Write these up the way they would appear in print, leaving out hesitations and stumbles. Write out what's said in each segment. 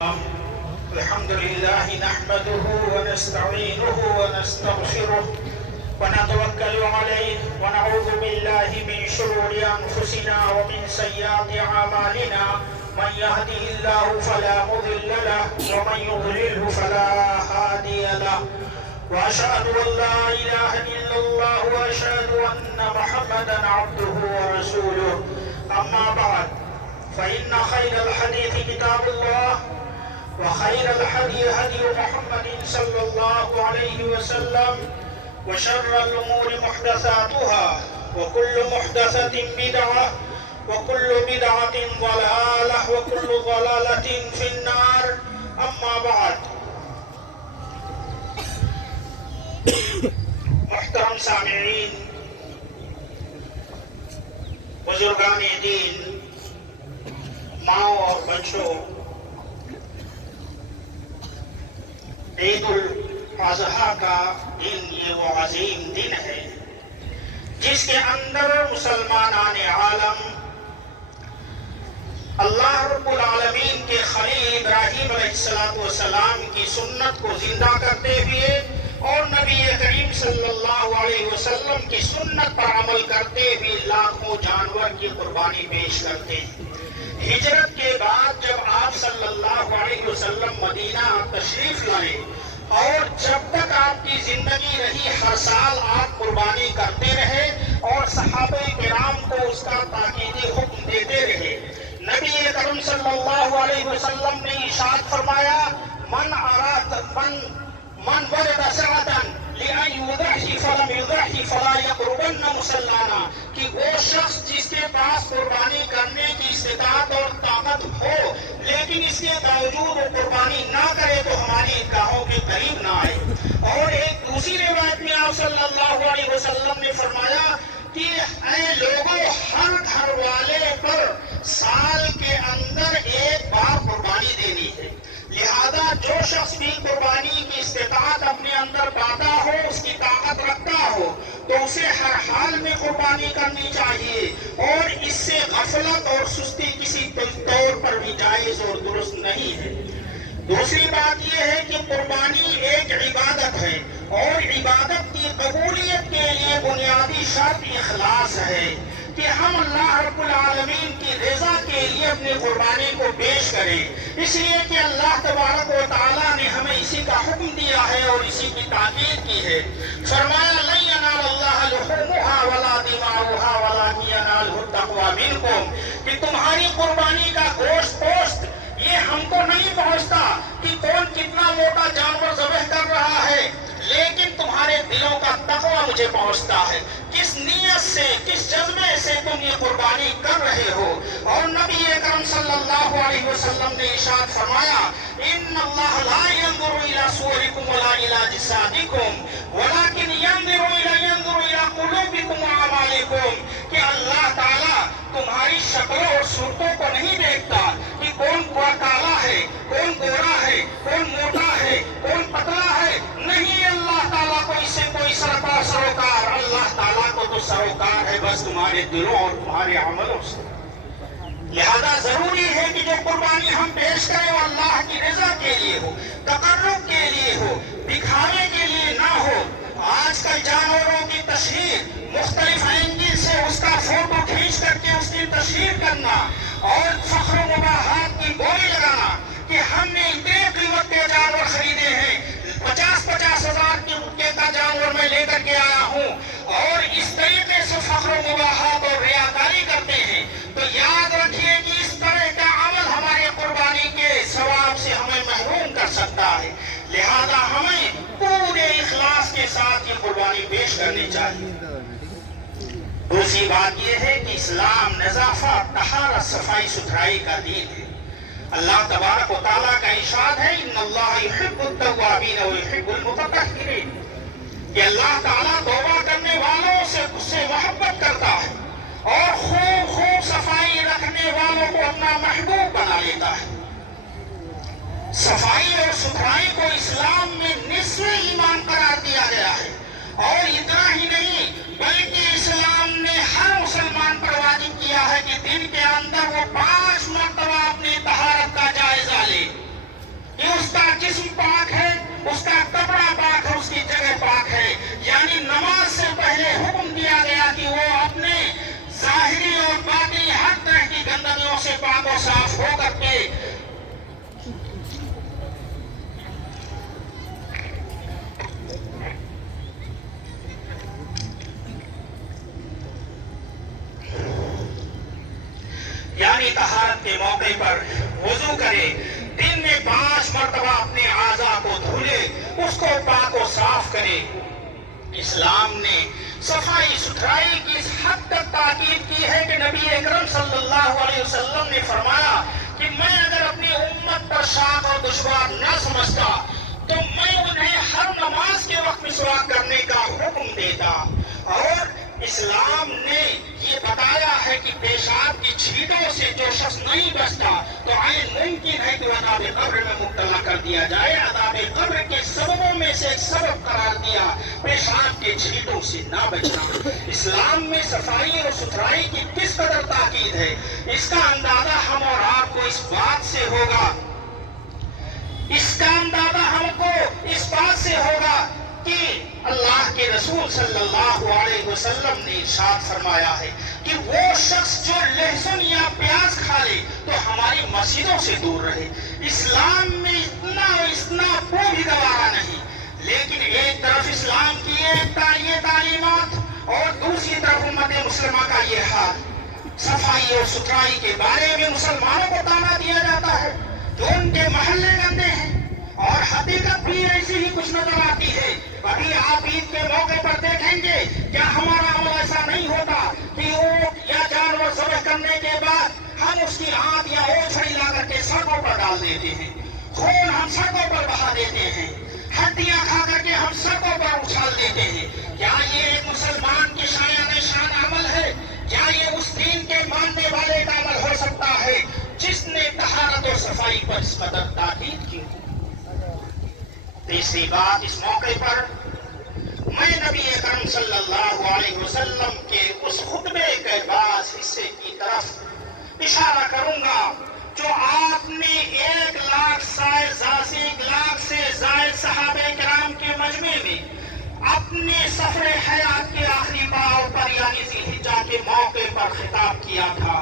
الحمد لله نحمده ونستعينه ونستغفره ونتوكل عليه ونعوذ بالله من شرور أنفسنا ومن سيئات أعمالنا من يهده الله فلا مضل له ومن يضلله فلا هادي له وأشهد أن لا إله إلا الله وأشهد أن محمدا عبده ورسوله أما بعد فإن خير الحديث كتاب الله وخير الهدي هدي محمد صلى الله عليه وسلم وشر الأمور محدثاتها وكل محدثة بدعة وكل بدعة ضلالة وكل ضلالة في النار أما بعد محترم سامعین، بزرگان دین، ماں اور بچوں، عید الاضحیٰ کا دن یہ وہ عظیم دن ہے جس کے اندر مسلمانان عالم اللہ رب العالمین کے خلیل ابراہیم علیہ السلام کی سنت کو زندہ کرتے ہوئے اور نبی کریم صلی اللہ علیہ وسلم کی سنت پر عمل کرتے ہوئے لاکھوں جانور کی قربانی پیش کرتے ہیں۔ ہجرت کے بعد جب آپ صلی اللہ علیہ وسلم مدینہ تشریف لائے اور جب تک آپ کی زندگی رہی ہر سال آپ قربانی کرتے رہے اور صحابہ کرام کو اس کا تاکیدی حکم دیتے رہے۔ نبی کریم صلی اللہ علیہ وسلم نے ارشاد فرمایا من ورد سعداً لأن يضحي فلم يضحي فلا يقربن مصلانا، کہ وہ شخص جس کے پاس قربانی کرنے کی استطاعت اور طاقت ہو لیکن اس کے باوجود وہ قربانی نہ کرے تو ہماری عیدگاہوں کے قریب نہ آئے۔ اور ایک دوسری روایت میں آپ صلی اللہ علیہ وسلم نے فرمایا کہ اے لوگوں، ہر گھر والے پر سال کے اندر ایک بار قربانی دینی ہے، لہذا جو شخص بھی قربانی کی استطاعت اپنے اندر پاتا ہو، اس کی طاقت رکھتا ہو، تو اسے ہر حال میں قربانی کرنی چاہیے اور اس سے غفلت اور سستی کسی طور پر بھی جائز اور درست نہیں ہے۔ دوسری بات یہ ہے کہ قربانی ایک عبادت ہے اور عبادت کی قبولیت کے لیے بنیادی شرط اخلاص ہے کہ ہم اللہ رب العالمین کی رضا کے لیے اپنی قربانی کو پیش کریں، اس لیے کہ اللہ تبارک و تعالیٰ نے ہمیں اسی کا حکم دیا ہے اور اسی کی تاکید کی ہے۔ فرمایا لن ینال اللہ لحومها ولا دماؤها ولکن ینالہ التقوی منکم، کہ تمہاری قربانی کا گوشت یہ ہم کو نہیں پہنچتا کہ کون کتنا موٹا جانور ذبح کر رہا ہے، لیکن تمہارے دلوں کا تقوی مجھے پہنچتا ہے، کس نیت سے، کس جذبے سے تم یہ قربانی کر رہے ہو۔ اور نبی اکرم صلی اللہ علیہ وسلم نے ارشاد فرمایا ان اللہ لا ينظر الى صورکم ولا الى اجسادکم ولکن ينظر الى قلوبکم واعمالکم، کہ اللہ تعالیٰ تمہاری شکلوں اور صورتوں کو نہیں دیکھتا کہ کون کالا ہے، کون گورا ہے، کون موٹا ہے، کون پتلا ہے، نہیں، اللہ تعالیٰ کو اس سے کوئی سروکار، اللہ تعالیٰ کو تو سروکار ہے بس تمہارے دلوں اور تمہارے عملوں سے۔ لہذا ضروری ہے کہ جو قربانی ہم پیش کریں وہ اللہ کی رضا کے لیے ہو، تقرب کے لیے ہو، دکھاوے کے لیے نہ ہو۔ آج کل جانوروں کی تشہیر مختلف اینگل سے اس کا فوٹو کھینچ کر کے اس کی تشہیر کرنا اور فخر و مباحات کی بولی لگانا کہ ہم نے اتنے قیمت کے جانور خریدے ہیں، 50,000 روپے کا جانور میں لے کر کے آیا ہوں، اور اس طریقے سے فخر و مباحات اور ریاکاری کرتے ہیں، تو یاد رکھیے کہ اس طرح کا عمل ہمارے قربانی کے ثواب سے ہمیں محروم کر سکتا ہے۔ لہذا ہمیں پورے اخلاص کے ساتھ یہ قربانی پیش کرنی چاہیے۔ دوسری بات یہ ہے کہ اسلام نظافت، طہارت، صفائی ستھرائی کا دین ہے۔ اللہ تبارک و تعالیٰ کا ارشاد ہے ان اللہ یحب التوابین ویحب المتطہرین، کہ اللہ تعالیٰ توبہ کرنے والوں سے محبت کرتا ہے اور خوب صفائی رکھنے والوں کو اپنا محبوب بنا لیتا ہے۔ صفائی اور ستھرائی کو اسلام میں نصف ایمان قرار دیا گیا ہے، اور اتنا ہی نہیں بلکہ اسلام نے ہر مسلمان پر واجب کیا ہے کہ دن کے اندر وہ 5 مرتبہ اپنی طہارت کا جائزہ لے۔ पांव साफ हो करके यानी तहारत के मौके पर वजू करे, दिन में 5 मरतबा अपने आज़ा को धुले, उसको पाक और साफ करे। इस्लाम ने सफाई सुथराई की इस हद तक ताकीद की है कि नबी अकरम सल्लल्लाहु अलैहि वसल्लम ने फरमाया कि मैं अगर अपनी उम्मत पर शाक और दुश्वार न समझता तो मैं उन्हें हर नमाज के वक्त मिसवाक करने का हुक्म देता। और इस्लाम ने ये बताया है कि पेशाब की छींटों से जो शख्स नहीं बचता तो आइन मुमकिन है कि अज़ाब कब्र में मुब्तला कर दिया जाए। अज़ाब कब्र के सबबों में से एक सबब करार दिया पेशाब के छींटों से ना बचना। इस्लाम में सफाई और सुथराई की किस कदर ताकीद है, इसका अंदाजा हम और आपको इस बात से होगा, इसका अंदाजा हमको इस बात से होगा कि अल्लाह के रसूल सल्लल्लाहु अलैहि वसल्लम ने इरशाद फरमाया है कि वो शख्स जो लहसुन या प्याज खा ले तो हमारी मस्जिदों से दूर रहे। इस्लाम में इतना वो भी गवारा नहीं, लेकिन एक तरफ इस्लाम की ये तालीमात और दूसरी तरफ उम्मत मुस्लिमा का ये हाल। सफाई और सुथराई के बारे में मुसलमानों को ताना दिया जाता है तो उनके महल्ले गंदे हैं, और हकीकत भी ऐसी ही कुछ नजर आती है। अभी आप ईद के मौके पर देखेंगे क्या हमारा अमल ऐसा नहीं होता कि ऊंट या जानवर ज़ब्ह करने के बाद हम उसकी आंत या ओछड़ी ला करके सड़कों पर डाल देते हैं, खून हम सड़कों पर बहा देते हैं, हड्डियां खा करके हम सड़कों पर उछाल देते हैं। क्या ये एक मुसलमान की शान अमल है? क्या ये उस दीन के मानने वाले का अमल हो सकता है जिसने तहारत और सफाई पर इस कदर ताकीद की? तीसरी बात, इस मौके पर मैं नबी अकरम सल्लल्लाहु अलैहि वसल्लम के उस खुतबे के बाद हिस्से की तरफ इशारा करूंगा जो आपने 1 लाख से जायद सहाबे किराम के मजमे में अपने सफरे हयात के आखिरी पाव पर यानी ज़िलहिज्जा के मौके पर खिताब किया था।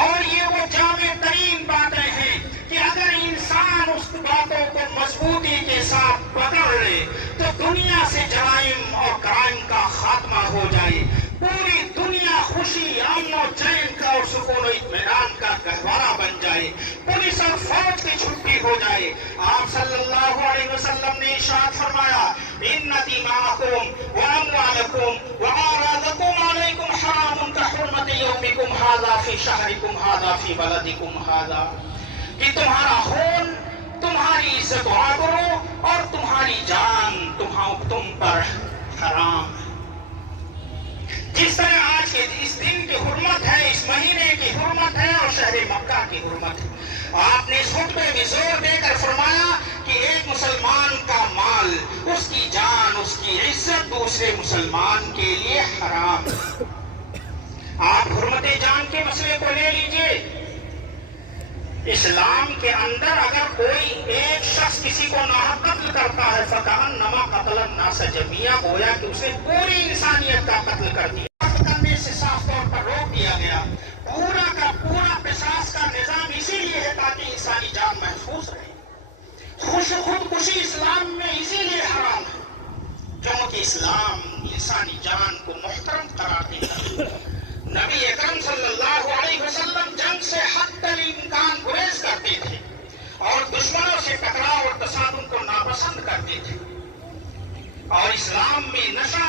और ये वो जामे तरीन बातें हैं कि अगर इंसान उस बातों को मजबूती के साथ पकड़ ले तो दुनिया से जराइम और क्राइम का खात्मा हो जाए, पूरी दुनिया खुशी, अमन और चैन का और सुकून और इत्मीनान का गहवारा बन जाए, पुलिस और फौज की छुट्टी हो जाए। आप सल्लल्लाहु अलैहि वसल्लम ने इरशाद फरमाया, इन्ना दिमाकुम व अमवालकुम व आरादकुम अलैकुम हरामुन का हुर्मति यौमिकुम हाज़ा फी शहरिकुम हाज़ा फी बलदिकुम हाज़ा, कि तुम्हारा खून, तुम्हारी इज्जत व आबरू और तुम्हारी जान तुम पर हराम। जिस तरह आज के इस दिन की हुर्मत है, इस महीने की हुर्मत है और शहर मक्का की हुर्मत है। आपने इस खुतबे में जोर देकर फरमाया कि एक मुसलमान का माल, उसकी जान, उसकी इज्जत दूसरे मुसलमान के लिए हराम। आप हुर्मत जान के मसले को ले लीजिए। इस्लाम के अंदर अगर कोई एक शख्स किसी को नाहक कत्ल करता है फकअन्नमा क़तलन नास जमीआ, गोया कि उसने पूरी इंसानियत का कत्ल कर दिया। करने से साफ तौर पर रोक दिया गया। पूरा का पूरा क़िसास का निज़ाम इसीलिए है ताकि इंसानी जान महफूज रहे। खुदकुशी इस्लाम में इसीलिए हराम है क्योंकि इस्लाम इंसानी जान को मुहतरम करार देता है। नबी अकरम सल्लल्लाहु अलैहि वसल्लम जंग से हत्तल इम्कान गुरेज करते थे और दुश्मनों से टकराव और तसादुम को नापसंद करते थे। और इस्लाम में नशा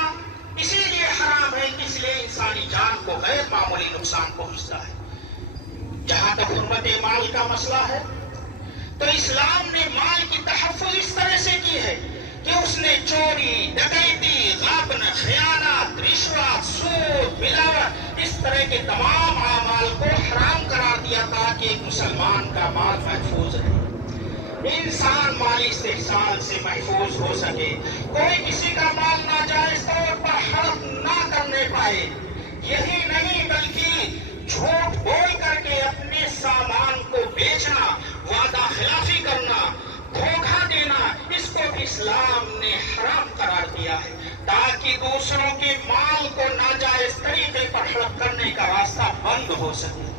इसीलिए हराम है कि इसलिए इंसानी जान को गैर मामूली नुकसान पहुंचता है। जहां तक हुर्मत माल का मसला है तो इस्लाम ने माल की तहफ़्फ़ुज़ इस तरह से की है कि उसने चोरी, डकैती, गबन, खयानत, रिश्वत, सूद, मिलावट, इस तरह के तमाम आमाल को हराम करार दिया ताकि एक मुसलमान का माल महफूज रहे, इंसान माली इस्तेहसाल से महफूज हो सके, कोई किसी का माल नाजायज तौर पर हड़प ना करने पाए। यही नहीं बल्कि झूठ बोल करके अपने सामान को बेचना, वादा खिलाफी करना, धोखा देना, इसको भी इस्लाम ने हराम करार दिया है ताकि दूसरों के माल को नाजायज तरीके पर हड़प करने का रास्ता बंद हो सके।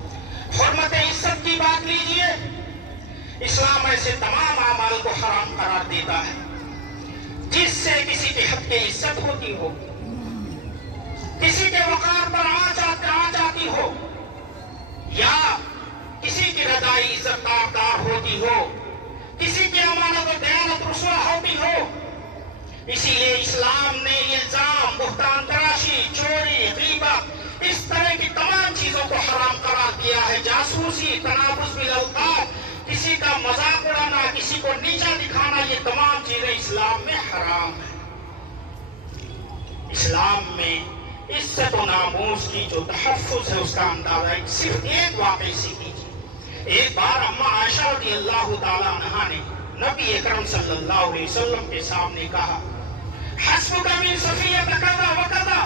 हुर्मत इज्जत की बात लीजिए, इस्लाम ऐसे तमाम अमाल को हराम करार देता है जिससे किसी के हक की इज्जत होती हो, किसी के वकार पर आ जाती हो, या किसी की रजाई इज्जत दागदार होती हो, किसी की अमानत और दयानत रुसवा होती हो। इसीलिए इस्लाम ने इल्जाम, बुहतान तराशी, चोरी, गीबत, इस तरह की तमाम चीजों को हराम करार दिया है। जासूसी, तनाबुज बिल अल्काब, किसी का मजाक उड़ाना, किसी को नीचा दिखाना, ये तमाम चीजें इस्लाम में हराम है। इस्लाम में इज्जत और नामूस की जो तहफ़्फ़ुज़ है उसका अंदाजा सिर्फ एक वाक़े से कीजिए। एक बार अम्मा आयशा रज़ियल्लाहु ताला अन्हा ने नबी अकरम सल्लल्लाहु अलैहि वसल्लम के सामने कहा, हस्बुका मिन सफिया कज़ा व कज़ा,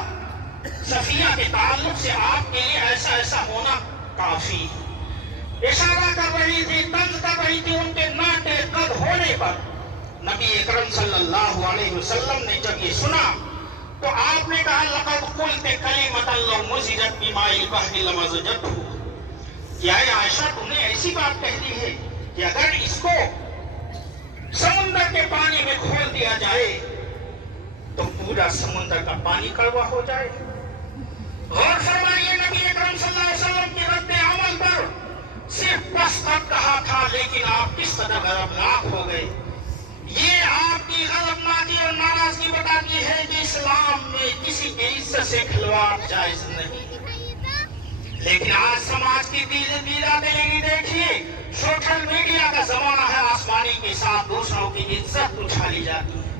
सफिया के ताल्लुक से आपके लिए ऐसा ऐसा होना काफी। इशारा कर रही थी, तंज कर रही थी उनके नाटे कद होने पर। नबी अकरम सल्लल्लाहु अलैहि वसल्लम ने जब ये सुना तो आपने कहा, लक़द क़ुल्ति कलिमतन लौ मुज़िजत बिमाइल बहरि लमज़जतहु, क्या आयशा तुमने ऐसी बात कह दी है कि अगर इसको समुद्र के पानी में खोल दिया जाए तो पूरा समुद्र का पानी कड़वा हो जाए। गौर फरमाइए, नबी अकरम सल्लल्लाहु अलैहि वसल्लम की रद्द अमल पर सिर्फ बस तक कहा था, लेकिन आप किस तरह गज़बनाक हो गए। ये आपकी गज़बनाकी और नाराजगी बताती है कि इस्लाम में किसी की इज्जत से खिलवाड़ जायज नहीं। लेकिन आज समाज की दीदारदेगी देखिए, सोशल मीडिया का जमाना है, आसमानी के साथ दूसरों की इज्जत उछाली जाती है,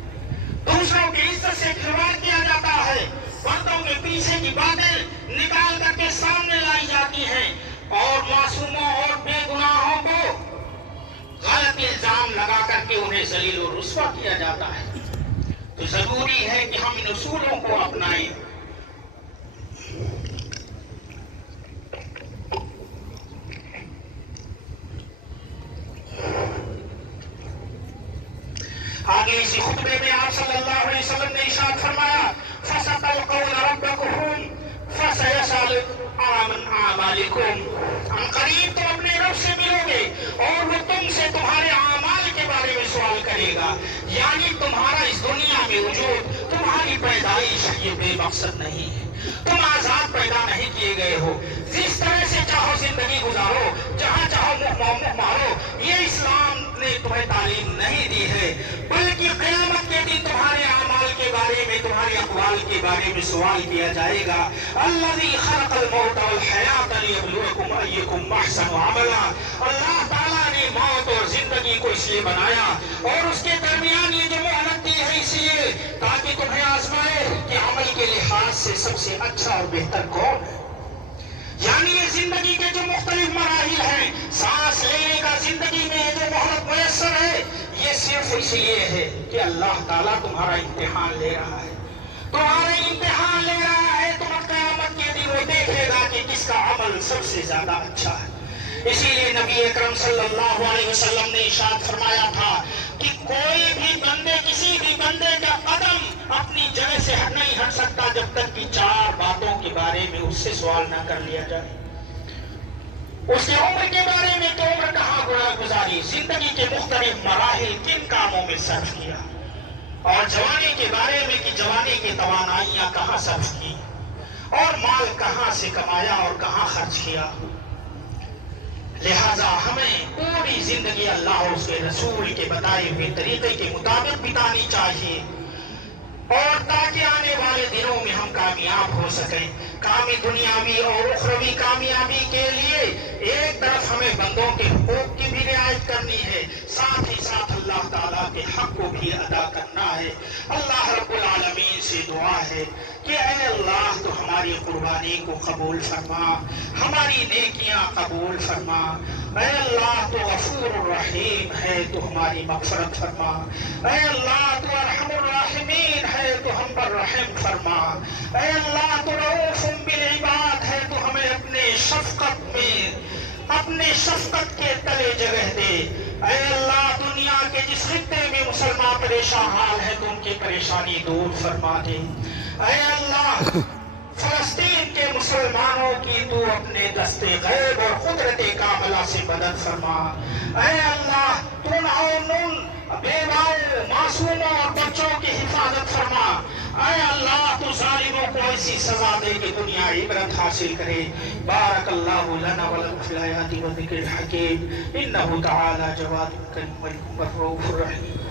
दूसरों की इज्जत से खिलवाड़ किया जाता है, पर्दों के पीछे की बातें निकाल करके सामने लाई जाती हैं और मासूमों और बेगुनाहों को गलत इल्जाम लगा करके उन्हें जलील और रुस्वा किया जाता है। तो जरूरी है कि हम इन उसूलों को अपनाएं। आगे इसी खुतबे में आप सल्लल्लाहु अलैहि वसल्लम ने इरशाद फरमाया, फसतलक़ौन रब्बकुम फसयसल आमन आमालिकुम, करीब तुम अपने रब से मिलोगे और वो तुमसे तुम्हारे आमाल के बारे में सवाल करेगा। यानी तुम्हारा इस दुनिया में वजूद, तुम्हारी पैदाइश ये बेमकसद नहीं है, तुम आजाद पैदा नहीं किए गए हो। जिस तरह से चाहो जिंदगी गुजारो, जहाँ चाहो मुँह मारो, ये इस्लाम ने तुम्हें तालीम नहीं दी है, बल्कि क़यामत के दिन तुम्हारे आमाल के बारे में, तुम्हारे अक़वाल के बारे में सवाल किया जाएगा। अल्लज़ी ख़लक़ल मौत वल हयात लियब्लुवकुम अय्युकुम अहसनु अमला, अल्लाह ताला ने मौत और जिंदगी को इसलिए बनाया और उसके दरमियान ये जो मोहलत दी है इसलिए ताकि तुम्हें आजमाए कि अमल के लिहाज से सबसे अच्छा और बेहतर कौन है। यानी ये जिंदगी के जो मुख्तलिफ मराहिल हैं, सांस लेने का जिंदगी में ये जो मोहलत मयस्सर है, ये सिर्फ इसलिए है कि अल्लाह ताला तुम्हारा इम्तिहान ले रहा है, तुम्हारा इम्तिहान ले रहा है। तुम क़यामत के दिन वो देखेगा कि किसका अमल सबसे ज्यादा अच्छा है। इसीलिए नबी अकरम सल्लल्लाहु अलैहि वसल्लम ने इरशाद फरमाया था कि कोई भी बंदे, किसी भी बंदे का कदम अपनी जगह से नहीं हट सकता जब तक कि चार बातों के बारे में उससे सवाल न कर लिया जाए। उसके उम्र के बारे में कि उम्र कहाँ गुजारी, जिंदगी के मुख्तलिफ मराहिल किन कामों में सर्फ किया, और जवानी के बारे में कि जवानी की तवानाइयां कहाँ सर्फ की, और माल कहाँ से कमाया और कहाँ खर्च किया। लिहाजा हमें पूरी जिंदगी अल्लाह और उसके रसूल के बताए हुए तरीके के मुताबिक बितानी चाहिए, और ताकि आने वाले दिनों में हम कामयाब हो सकें। कामी दुनियावी और उखरवी कामयाबी के लिए एक तरफ हमें बंदों के हुकूक की भी रियायत करनी है, साथ ही साथ अल्लाह ताला के हक को भी अदा करना है। अल्लाह रब्बुल आलमीन से दुआ है कि ऐ अल्लाह तो हमारी कुर्बानी को कबूल फरमा, हमारी नेकियां कबूल फरमा। ऐ अल्लाह तो गफूर रहीम है, तो हमारी मग़फ़िरत फरमा। ऐ अल्लाह तो अरहमुर राहिमीन है, तो हम पर रहम फरमा। ऐ अल्लाह तो रऊफ़ुम बिल इबाद है, तो हमें अपने शफ़क़त में, अपने शफ़क़त के तले जगह दे। ऐ अल्लाह दुनिया के जिस खित्ते में मुसलमान परेशान हाल है तो उनकी परेशानी दूर फरमा दे। ऐ अल्लाह फलस्तीन के مسلمانوں کی تو اپنے دست غیب اور قدرت کاملہ سے مدد فرما۔ اے اللہ تو ان بیواؤں، معصوموں اور بچوں کی حفاظت فرما۔ اے اللہ تو ظالموں کو ایسی سزا دے کہ دنیا عبرت حاصل کرے۔ بارک اللہ لنا ولکم فی الآیات والذکر الحکیم، انہ تعالی جواد کریم ملک الرؤوف الرحیم۔